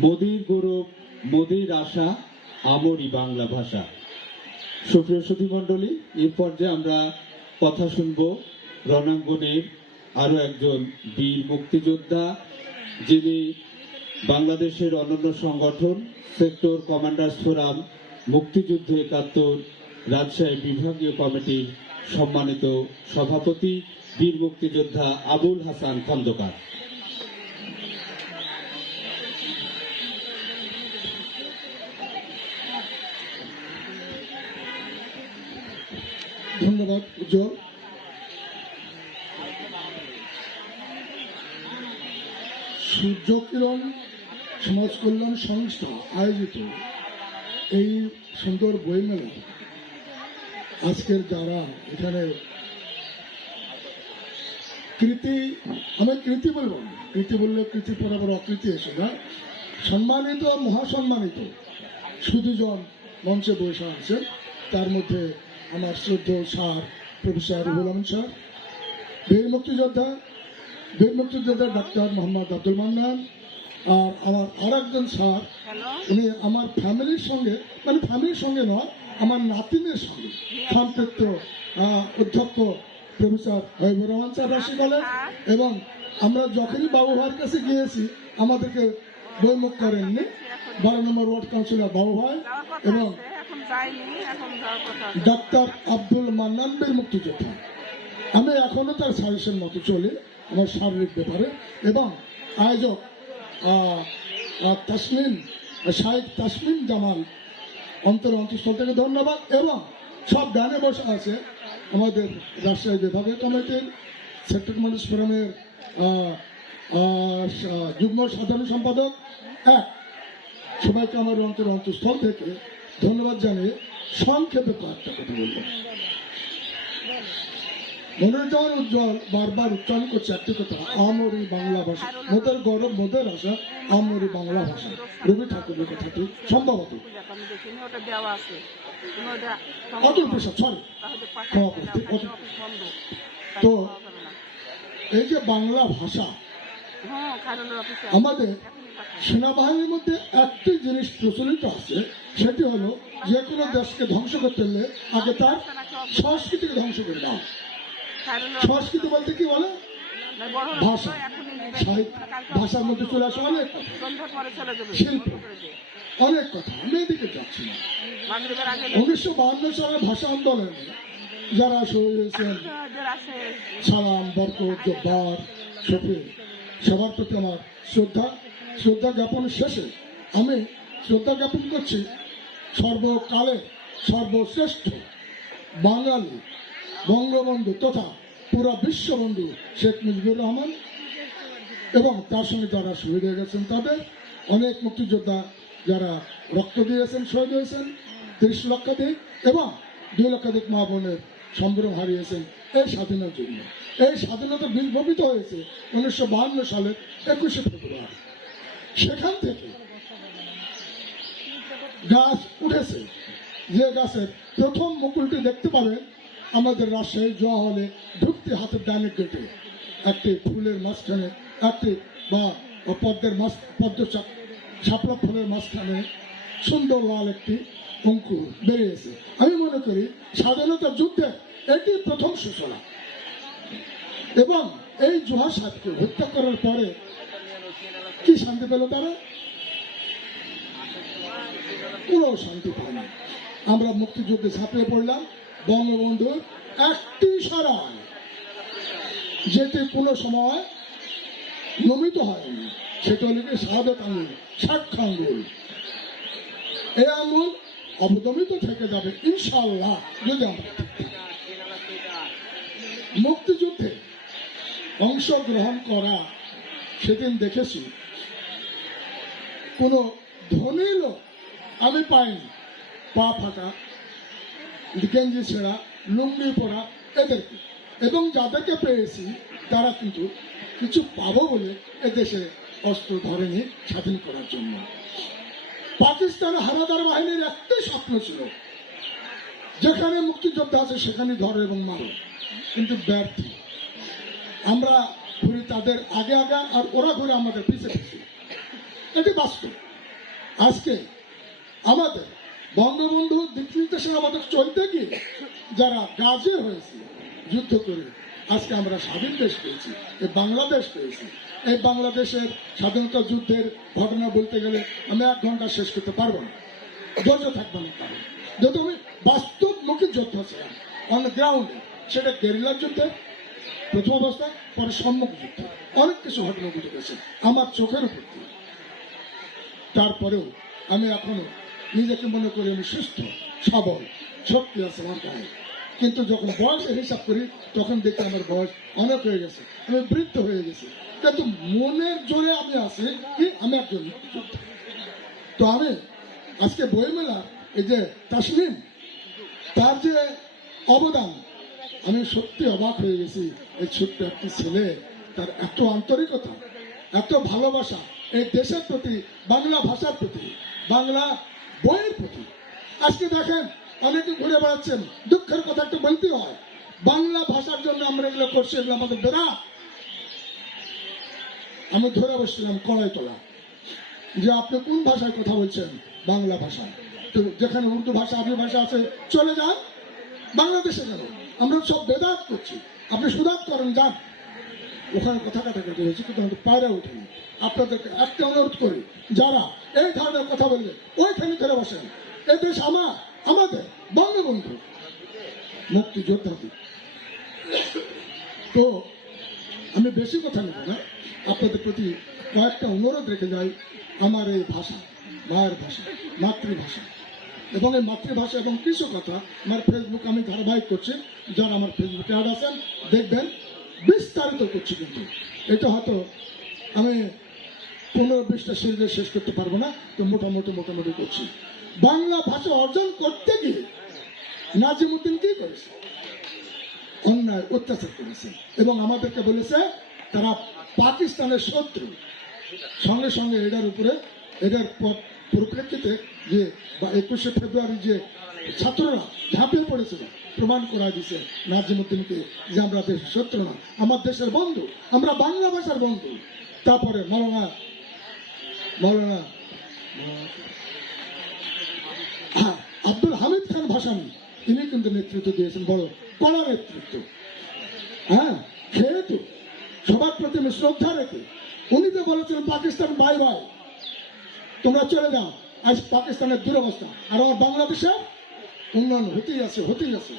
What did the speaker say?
মোদির গৌরব মোদির আশা আমরই বাংলা ভাষা। সুপ্রিয় সুধী মণ্ডলী এর পর্যায়ে আমরা কথা শুনব রণাঙ্গনের আরও একজন বীর মুক্তিযোদ্ধা, যিনি বাংলাদেশের অনন্য সংগঠন সেক্টর কমান্ডার্স ফোরাম মুক্তিযুদ্ধ একাত্তর রাজশাহী বিভাগীয় কমিটির সম্মানিত সভাপতি, বীর মুক্তিযোদ্ধা আবুল হাসান খন্দকার। ধন্যবাদ, উজ্জ্বল। সূর্য কিরণ সমাজ কল্যাণ সংস্থা আয়োজিত এই সুন্দর বইমেলা। আজকের যারা এখানে কৃতি, আমি কৃতি বলব। কৃতি বললে কৃতি পরে আবার অকৃতি এসে না। সম্মানিত মহাসম্মানিত। সুদীজন মঞ্চে বসে আছেন, তার মধ্যে আমার শ্রদ্ধ sir professor Ruhul Amin sir বীর মুক্তিযোদ্ধা বীর মুক্তিযোদ্ধা ডাক্তার মোহাম্মদ আব্দুল মান্নান আর আমার আর একজন স্যার উনি আমার ফ্যামিলির সঙ্গে মানে ফ্যামিলির সঙ্গে নয় আমার নাতিনের সঙ্গে সম্পৃক্ত অধ্যক্ষ প্রফেসর হবিবুর রহমান স্যার রাশি কলেজ এবং আমরা যখনই বাবু ভাইয়ের কাছে গিয়েছি আমাদেরকে বইমুখ করেননি। বারো নম্বর ওয়ার্ড কাউন্সিলর বাবু ভাই এবং। ডাক্তার আব্দুল মান্নান বীর মুক্তিযোদ্ধা। আমি এখনও তার সাজেশন মতো চলি আমার শারীরিক ব্যাপারে। এবং আয়োজক তাসমিন শাহেদ তাসমিন জামাল অন্তর অন্তঃস্থল থেকে ধন্যবাদ। এবং সব গানে বসে আছে আমাদের রাজশাহী বিভাগীয় কমিটির সেক্টর মানুষ ফোরামের যুগ্ম সাধারণ সম্পাদক। এক সবাইকে আমার অন্তর অন্তঃস্থল থেকে ধন্যবাদ জানিয়ে সংক্ষেপে কয়েকটা কথা বলব। মনোরঞ্জন উজ্জ্বল বারবার উচ্চারণ করছে একটি কথা, আমরি বাংলা ভাষা। মোদের গৌরব মোদের আশা, আমরি বাংলা ভাষা। রবি ঠাকুরের কথাটি সম্ভবত। অতুল প্রসাদ সরি তো-। এই যে বাংলা ভাষা আমাদের সেনাবাহিনীর মধ্যে একটি জিনিস প্রচলিত আছে সেটি হলো যে কোনো দেশকে ধ্বংস করতে হলে আগে তার সংস্কৃতিকে ধ্বংস করে দাও। সংস্কৃতি বলতে কি বলে? লোক ভাষা, সাহিত্য। ভাষার মধ্যে চলে আসে অনেক। শিল্প। অনেক কথা। আমি এদিকে যাচ্ছি না। উনিশশো বাহান্ন সালের ভাষা আন্দোলনে যারা শহীদ হয়েছেন সালাম বরকত জব্বার শফি সবার প্রতি আমার শ্রদ্ধা শ্রদ্ধা জ্ঞাপনের শেষে আমি শ্রদ্ধা জ্ঞাপন করছি সর্বকালে সর্বশ্রেষ্ঠ বাঙালি বঙ্গবন্ধু তথা পুরা বিশ্ববন্ধু শেখ মুজিবুর রহমান। এবং তার সঙ্গে যারা শহীদ হয়ে গেছেন তাদের, অনেক মুক্তিযোদ্ধা যারা রক্ত দিয়েছেন, শহীদ হয়েছেন, তিরিশ লক্ষাধিক এবং দুই লক্ষাধিক মা বোনের সম্ভ্রম হারিয়েছেন। এই স্বাধীনতার জন্য। এই স্বাধীনতা বির্ভবিত হয়েছে উনিশশো বাহান্ন সালের একুশে ফেব্রুয়ারি। সেখান থেকে গাছ উঠেছে। যে গাছের প্রথম মুকুলটি দেখতে পাবেন, আমাদের রাজশাহী জোয়া হলে ঢুকতে হাতের ডানে গেটে একটি ফুলের মাঝখানে, একটি বা পদ্মের মাঝ, পদ্ম শাপলা ফুলের মাঝখানে সুন্দর লাল একটি অঙ্কুর বেরিয়েছে। আমি মনে করি স্বাধীনতা যুদ্ধে এটি প্রথম সূচনা। এবং এই জোহা সাহেবকে হত্যা করার পরে কি শান্তি পেল তারা? কোনো শান্তি পায় না। আমরা মুক্তিযুদ্ধে ঝাঁপিয়ে পড়লাম। বঙ্গবন্ধুর একটি সরায় যেটি কোনো সময় নমিত হয়নি। সেটা হলো কি শাহাদত আঙুল সাক্ষ্য আঙ্গুল এই আঙুল অবদমিত থেকে যাবে ইনশাল্লাহ যদি আমরা। মুক্তিযুদ্ধে অংশগ্রহণ করা সেদিন দেখেছি। কোনো ধনী লোক আমি পাইনি, পা ফাঁকা গেঞ্জি ছেঁড়া, লুঙ্গি পরা এদেরকে। এবং যাদেরকে পেয়েছি, তারা কিন্তু কিছু পাবো বলে এদেশে অস্ত্র ধরেনি স্বাধীন করার জন্য। পাকিস্তান হানাদার বাহিনীর একটাই স্বপ্ন ছিল যেখানে মুক্তিযোদ্ধা আছে সেখানে ধরো এবং মারো। কিন্তু ব্যর্থ। আমরা ঘুরি তাদের আগে আগে আর ওরা ঘুরে আমাদের পিছে পিছে। এটি বাস্তব। আজকে আমাদের বঙ্গবন্ধু দিক নির্দেশনা আমাদের চলতে গিয়ে যারা গাজে হয়েছে, যুদ্ধ করে, আজকে আমরা স্বাধীন দেশ পেয়েছি এই বাংলাদেশ পেয়েছি। এই বাংলাদেশের স্বাধীনতা যুদ্ধের ঘটনা বলতে গেলে আমি এক ঘণ্টা শেষ করতে পারব না। ধৈর্য থাকবে না। যেহেতু আমি বাস্তবমুখী যোদ্ধা ছিলাম অন গ্রাউন্ডে সেটা গেরিলার যুদ্ধে, প্রথম অবস্থায় পরে সম্মুখ যুদ্ধ, অনেক কিছু ঘটনা ঘটে গেছে, আমার চোখের উপর দিয়ে। তারপরেও আমি এখনও নিজেকে মনে করি আমি সুস্থ, সবল, শক্তি আছে আমার গায়ে। কিন্তু যখন বয়সের হিসাব করি, তখন দেখি আমার বয়স অনেক হয়ে গেছে, আমি বৃদ্ধ হয়ে গেছি। কিন্তু মনের জোরে আমি আছি কি? আমি একজন তো আমি আজকে বইমেলা এই যে তাসলিম, তার যে অবদান, আমি সত্যি অবাক হয়ে গেছি। এই ছোট্ট একটি ছেলে, তার এত আন্তরিকতা, এত ভালোবাসা, এই দেশের প্রতি, বাংলা ভাষার প্রতি, বাংলা বইয়ের প্রতি। আজকে দেখেন, অনেকে ঘুরে বেড়াচ্ছেন, দুঃখের কথা একটু বলতে হয়, বাংলা ভাষার জন্য আমরা এগুলো করছি, এগুলো আমাদের বেড়া। আমি ধরে বসছিলাম কড়াই তোলা যে আপনি কোন ভাষায় কথা বলছেন? বাংলা ভাষা তো যেখানে উর্দু ভাষা, আরবি ভাষা আছে, চলে যান, বাংলাদেশে যান। আমরা সব বেদাত করছি। আপনি সুদাত করেন, যান। ওখানে কথা কাটাকাটি হয়েছে, কিন্তু আমাদের পায়রা উঠেনি আপনাদেরকে একটা অনুরোধ করি, যারা এই ধরনের কথা বলবে ওইখানে ধরে বসেন। এই দেশ আমার, আমাদের, বঙ্গবন্ধু। মুক্তিযোদ্ধাদের তো আমি বেশি কথা নেব না। আপনাদের প্রতি কয়েকটা অনুরোধ রেখে যাই। আমার এই ভাষা, মায়ের ভাষা, মাতৃভাষা। এবং এই মাতৃভাষা এবং কিছু কথা আমার ফেসবুক আমি ধারাবাহিক করছি। যারা আমার ফেসবুকে অ্যাড আছেন, দেখবেন, বিস্তারিত করছি কিন্তু। এটা হয়তো আমি পনেরো বিশটা সিরিজে শেষ করতে পারব না, তো মোটামুটি মোটামুটি করছি। বাংলা ভাষা অর্জন করতে গিয়ে নাজিমুদ্দিন কি করেছে? অন্যায়, অত্যাচার করেছে। এবং আমাদেরকে বলেছে, তারা পাকিস্তানের শত্রু। সঙ্গে সঙ্গে এটার উপরে এটার প- পরিপ্রেক্ষিতে যে বা একুশে ফেব্রুয়ারি যে ছাত্ররা ঝাঁপিয়ে পড়েছিল প্রমাণ করা দিছে নাজিমুদ্দিনকে যে আমরা দেশের শত্রু না আমার দেশের বন্ধু আমরা বাংলা ভাষার বন্ধু। তারপরে মৌলানা মৌলানা হ্যাঁ, আব্দুল হামিদ খান ভাসানি তিনি কিন্তু নেতৃত্ব দিয়েছেন বড় কড়া নেতৃত্ব। হ্যাঁ যেহেতু সবার প্রতি আমি শ্রদ্ধা রেখে। উনি তো বলেছিলেন পাকিস্তান বাই বাই। তোমরা চলে যাও। আজ পাকিস্তানের দুরবস্থা। আর আমার বাংলাদেশের উন্নয়ন হতেই আছে হতেই আছে।